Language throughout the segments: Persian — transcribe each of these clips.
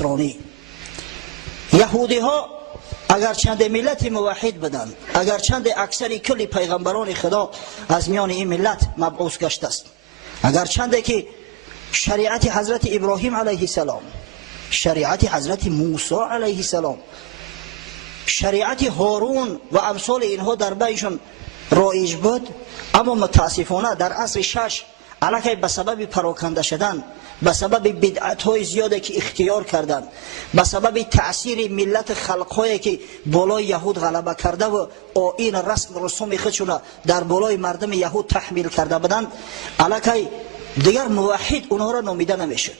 نصرانی. یهودی ها اگرچند ملت موحد بدن، اگرچند اکثر کل پیغمبران خدا از میان این ملت مبعوث گشته است، اگرچند که شریعت حضرت ابراهیم علیه السلام، شریعت حضرت موسی علیه السلام، شریعت هارون و امثال اینها در بینشون رایج بود، اما متاسفانه در عصر شش علاقه به سبب پراکنده شدن، به سبب بدعت های زیاده که اختیار کردند، به سبب تأثیر ملت خلقهایی که بالای یهود غلبه کرده و آیین رسم رسوم خودشون در بالای مردم یهود تحمیل کرده بودند، علاقه دیگر موحد اونها را نامیده نمیشد.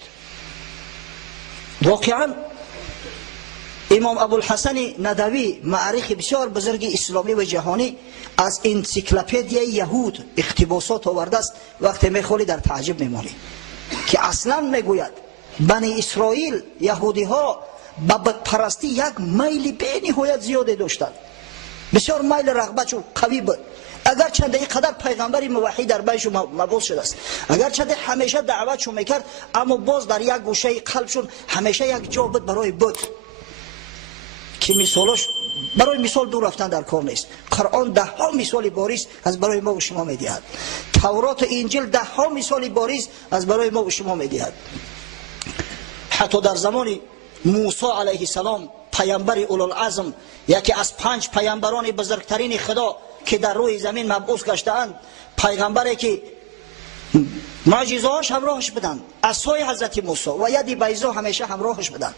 واقعا امام ابوالحسن ندوی معرخ بسیار بزرگ اسلامی و جهانی از انسیکلوپدیای یهود اقتباسات آورده است. وقتی میخوری در تعجب میمانی که اصلا میگوید بنی اسرائیل یهودی ها به بتپرستی یک میل به نهایت زیاده داشتند، بسیار میل رغبتشون قوی بود، اگرچند اینقدر پیغمبری موحد در بینشون مبعوث شده است، اگرچند همیشه دعوتشون میکرد، اما باز در یک گوشه قلبشون همیشه یک جا بود برای بود که مثالش برای مثال دور رفتن در کار نیست. قرآن ده ها مثال باریز از برای ما و شما میدهد، تورات و انجیل ده ها مثال باریز از برای ما و شما میدهد. حتی در زمان موسی علیه السلام پیامبر اولوالعزم، یکی از 5 پیامبران بزرگترین خدا که در روی زمین مبعوث گشته‌اند، پیغمبری که معجزه‌هاش همراهش بدن، عصای حضرت موسی و ید بیضا همیشه همراهش بدن،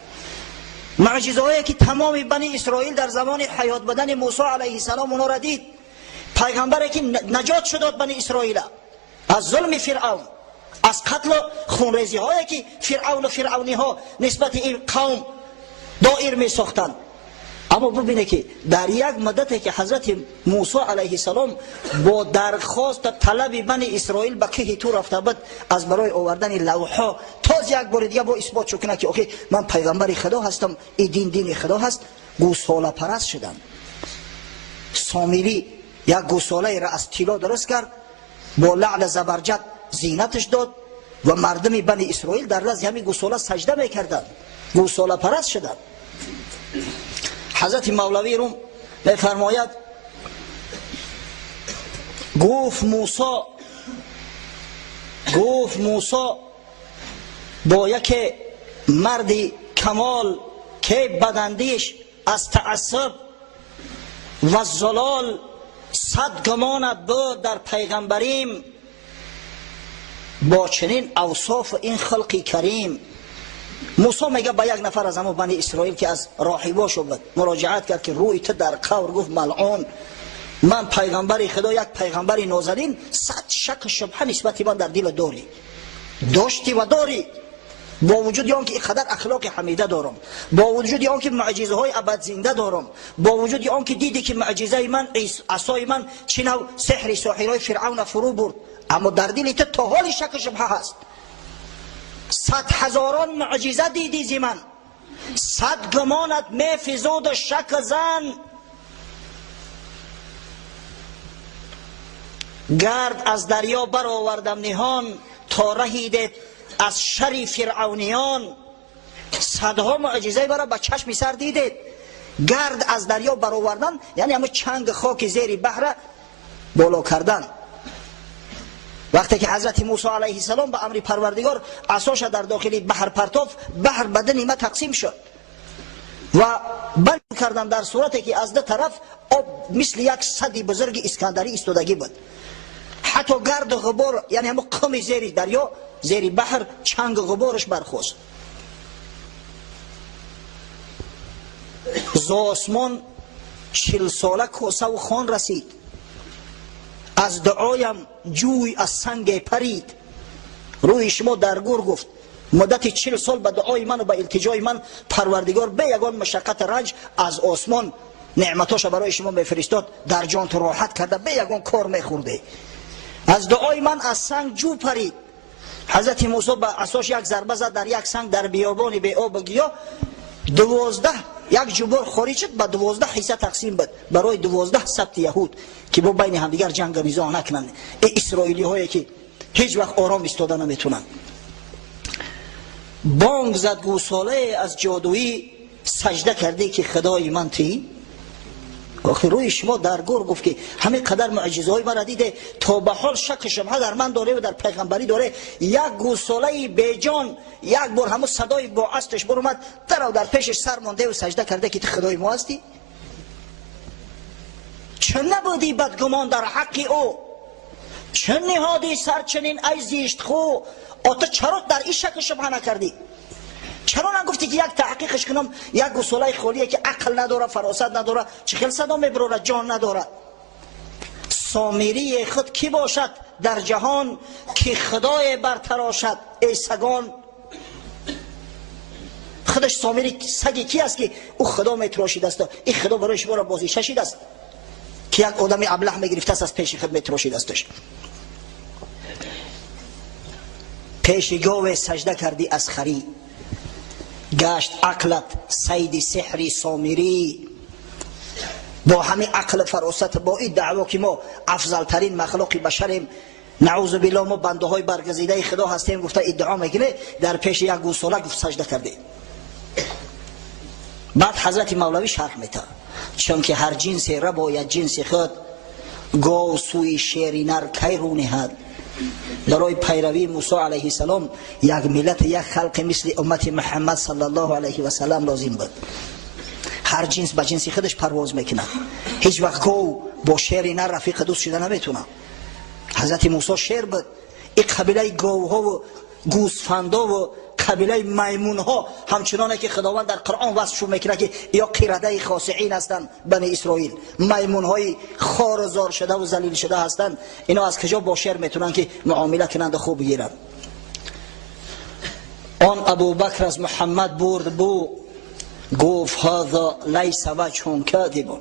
معجزه‌هایی که تمام بنی اسرائیل در زمان حیات بدن موسی علیه السلام اونها را دید، پیغمبری که نجات شد بنی اسرائیل از ظلم فرعون، از قتل و خونریزی هایی که فرعون و فرعونی ها نسبت این قوم دایر می ساختند. اما ببینه که در یک مدتی که حضرت موسی علیه السلام با درخواست طلب بنی اسرائیل به که تو رفته بود از برای آوردن لوحا، تاز یک بار دیگه با اثبات شو کنه که اوکی من پیغمبر خدا هستم، این دین خدا هست، گوساله پرست شدن. سامری یک گوساله را از طلا درست کرد، با لعل زبرجد زینتش داد و مردم بنی اسرائیل در رأس همین گوساله سجده میکردند، گوساله پرست شدند. حضرت مولوی روم میفرماید گفت موسی با یک مرد کمال که بدندیش از تعصب و زلال 100 گمان بود در پیغمبریم، با چنین اوصاف این خلقی کریم. موسی میگه با یک نفر از همون بنی اسرائیل که از راهباشو بود مراجعت کرد که روی تو در قبر، گفت ملعون، من پیغمبر خدا، یک پیغمبر نازنین، 100 شک شبهه نسبت من در دل داشتی و داری، با وجود آن که اینقدر اخلاق حمیده دارم، با وجود آن که معجزه های ابد زنده دارم، با وجود آن که دیدی که معجزه من عصای من چه نوع سحر ساحرای فرعون فرو برد، اما در دل تو تا حال شک شبهه هست. 100,000 معجزه دیدی زی من، 100 گمانت میفزود شک زن. گرد از دریا برآوردم نهان، تا رهیدت از شر فرعونیان. صدها معجزه برای به چشم سر دیدید. گرد از دریا برآوردن یعنی همه چنگ خاک زیر بحر بالا کردن. وقتی که حضرت موسی علیه السلام به امر پروردگار عصاش در داخل بحر پرتاف، بحر به نیمه تقسیم شد و بند کردن در صورتی که از دو طرف آب مثل یک سد بزرگ اسکندری ایستادگی بود. حتی گرد و غبار یعنی همه قم زیر دریا، زیر بحر چنگ و غبارش برخاست. ز آسمان 40 ساله کوسه و خوان رسید، از دعایم جوی از سنگ پرید. روی شما در گور گفت مدت 40 سال به دعای من و به التجای من پروردگار به یگان مشقت رنج از آسمان نعمتاش برای شما میفرستاد، در جان تو راحت کرده، به یگان کار میخورده. از دعای من از سنگ جو پرید. حضرت موسی به عصاش یک ضربه زد در یک سنگ در بیابان به آب گیا، 12 یک جبر خارج شد، به 12 حصه تقسیم بود برای 12 سبط یهود که با بین همدیگر جنگ و نزاع نکنن. این اسرائیلی هایی که هیچ وقت آرام ایستاده نمیتونن. بانگ زد گوساله از جادویی، سجده کردی که خدای من تی. آخه روی شما درگور گفت که همین قدر معجزه‌های مرا دیده، تا به حال شک شبهه در من داره و در پیغمبری داره. یک گوساله بیجان یک بار همون صدای با استش برآمد در پیشش سر مانده و سجده کرده که خدای ما هستی. چه نبودی بدگمان در حق او، چه نهادی سر چنین ای زیشت خو؟ آتا چرا در این شک شبهه نکردی؟ چرا نگفتی که یک تحقیقش کنم؟ یک گوساله خالیه که عقل نداره، فراست نداره، چه خیلی صدا میبره، جان نداره. سامری خود کی باشد در جهان که خدای برتراشد ای سگان؟ خودش سامری سگی کی است که او خدا میتراشید است؟ این خدا برای شما را بازی ششید است که یک آدمی ابله میگرفته است از پیش خود میتراشید استش. پیش گاو سجده کردی از خری، گشت عقلت صید سحری سامری. با همین عقل فراست، با این دعوا که ما افضل ترین مخلوق بشریم، نعوذ بالله ما بنده های برگزیده خدا هستیم، گفته ادعا میکنه در پیش یک گوساله گفت سجده کرده. بعد حضرت مولوی شرح میده چون که هر جنس را باید جنس خود، گاو سوی شیر نر کی رو نهد. برای پیروی موسی علیه السلام یک ملت، یک خلق مثل امت محمد صلی الله علیه و سلم لازم بود. هر جنس به جنس خودش پرواز میکنه. هیچ وقت گاو با شیر نر رفیق دوست شده نمیتونه. حضرت موسی شیر بود. این قبیله گاوها و گوسفندا و قبیله میمونها همچنانه که خداوند در قرآن وصفشون میکنه که یا قرده خاصعین هستند بنی اسرائیل، میمونهای خارزار شده و ذلیل شده هستند. اینا از کجا با شیر میتونن که معامله کنند و خوب بگیرن؟ آن ابوبکر از محمد برد بو، گفت هذا لیس وجه کاذب.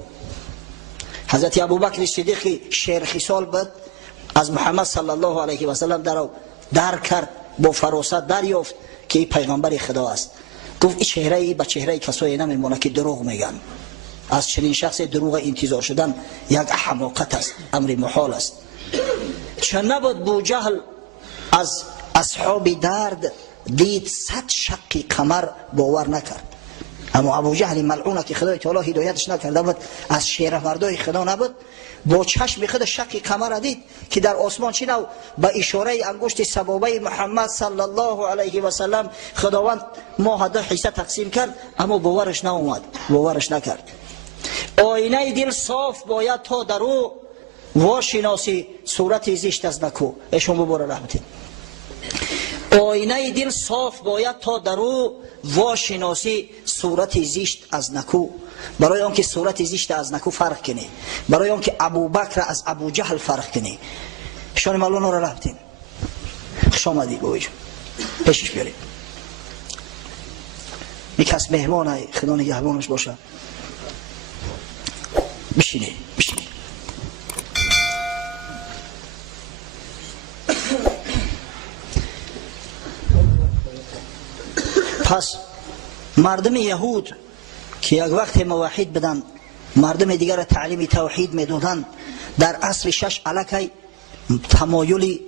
حضرت ابوبکر صدیق شیر خصال بود، از محمد صلی الله علیه و سلم در کرد، با فراست دریافت که این پیغمبر خدا است. گفت این چهره ای به چهره کسایی نمیمونه که دروغ میگن. از چنین شخص دروغ انتظار شدن یک حماقت است، امر محال است. چه نبود بوجهل از اصحاب درد دید 100 شقی قمر باور نکرد. اما ابوجهل ملعونه که خدای تعالی هدایتش نکرده بود، از شیره مردای خدا نبود، با چشم خود شقی قمر دید که در آسمان چی نو به اشاره انگشت سبابه محمد صلی الله علیه و سلم خداوند ماه 2 حصه تقسیم کرد، اما باورش ناومد، باورش نکرد. آینه دل صاف باید تا در او واشناسی صورت زشت از نکو. ایشون ببره رحمتین. آینه دل صاف باید تا در او واشناسی صورت زشت از نکو. برای آنکه صورت زشت از نکو فرق کنی، برای آنکه ابوبکر از ابوجهل فرق کنی. شان مولانا را رفتیم، خوش آمدی بویش پیشش بیاریم. یک کس مهمانه، خدا نگهبانش باشه. بشینی بشینی. پس مردم یهود که یک وقت موحد بدن، مردم دیگر را تعلیم توحید میدادن، در اصل 6 الکی تمایل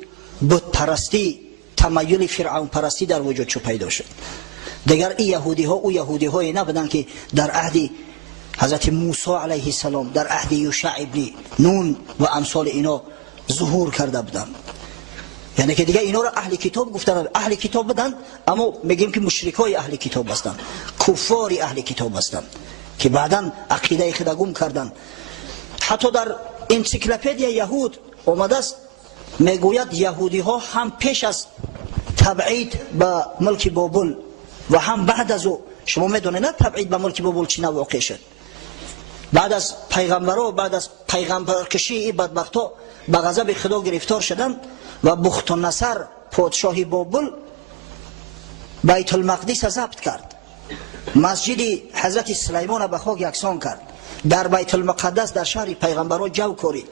بت پرستی، تمایل فرعون پرستی در وجود چو پیدا شد. دیگر این یهودی ها او یهودی های نبودن که در عهد حضرت موسی علیه السلام، در عهد یوشع ابن نون و امثال اینا ظهور کرده بودن. یعنی که دیگه اینا را اهل کتاب گفتن، اهل کتاب بدن، اما میگیم که مشرکای اهل کتاب هستند، کفار اهل کتاب هستند که بعداً عقیده خود گم کردن. حتی در انسیکلوپدیا یهود آمده است میگوید یهودی ها هم پیش از تبعید به ملک بابل و هم بعد از او، شما میدونید نه تبعید به ملک بابل چی واقع شد؟ بعد از پیغمبرها، بعد از پیغمبرکشی این بدبختا به غضب خدا گرفتار شدند و بخت نصر پادشاه بابل بیت المقدس ضبط کرد، مسجد حضرت سلیمان به خاک یکسان کرد، در بیت المقدس در شهر پیغمبرها جو کورید.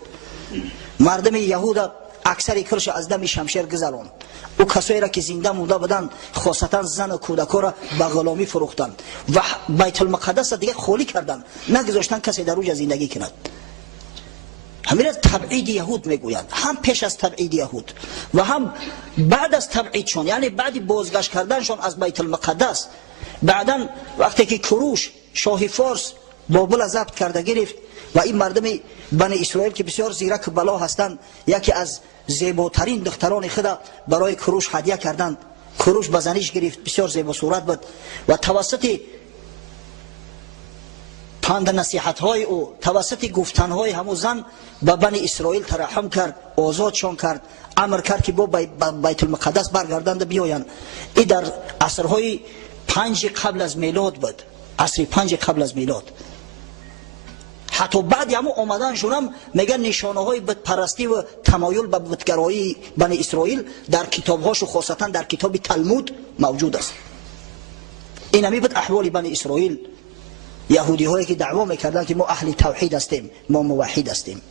مردم یهود اکثر کرش از دم شمشیر گذراند. او کسایی را که زنده مونده بودند، خاصتا زن و کودکا را به غلامی فروختند و بیت المقدس را دیگه خالی کردند، نگذاشتن کسی در اوج زندگی کند. همین از تبعید یهود میگویند، هم پیش از تبعید یهود و هم بعد از تبعیدشون، یعنی بعد بازگشت کردنشون از بیت المقدس. بعداً وقتی که کوروش شاه فارس بابل ضبط کرده گرفت و این مردم بنی اسرائیل که بسیار زیرک بلا هستند، یکی از زیباترین دختران خود برای کوروش هدیه کردند. کوروش بزنیش گرفت، بسیار زیبا صورت بود و توسط پند نصیحت های او، توسط گفتن های همو زن به بنی اسرائیل ترحم کرد، آزادشان کرد، امر کرد که با بیت المقدس برگردند بیاین. این در عصرهای 5 قبل از میلاد بود، عصر 5 قبل از میلاد. حتی بعد همو آمدنشون هم میگن نشانه های بتپرستی و تمایل به بتگرایی بنی اسرائیل در کتابهاش و خاصتا در کتاب تلمود موجود است. این همی بود احوال بنی اسرائیل، یهودی هایی که دعوا میکردن که ما اهل توحید هستیم، ما موحد هستیم.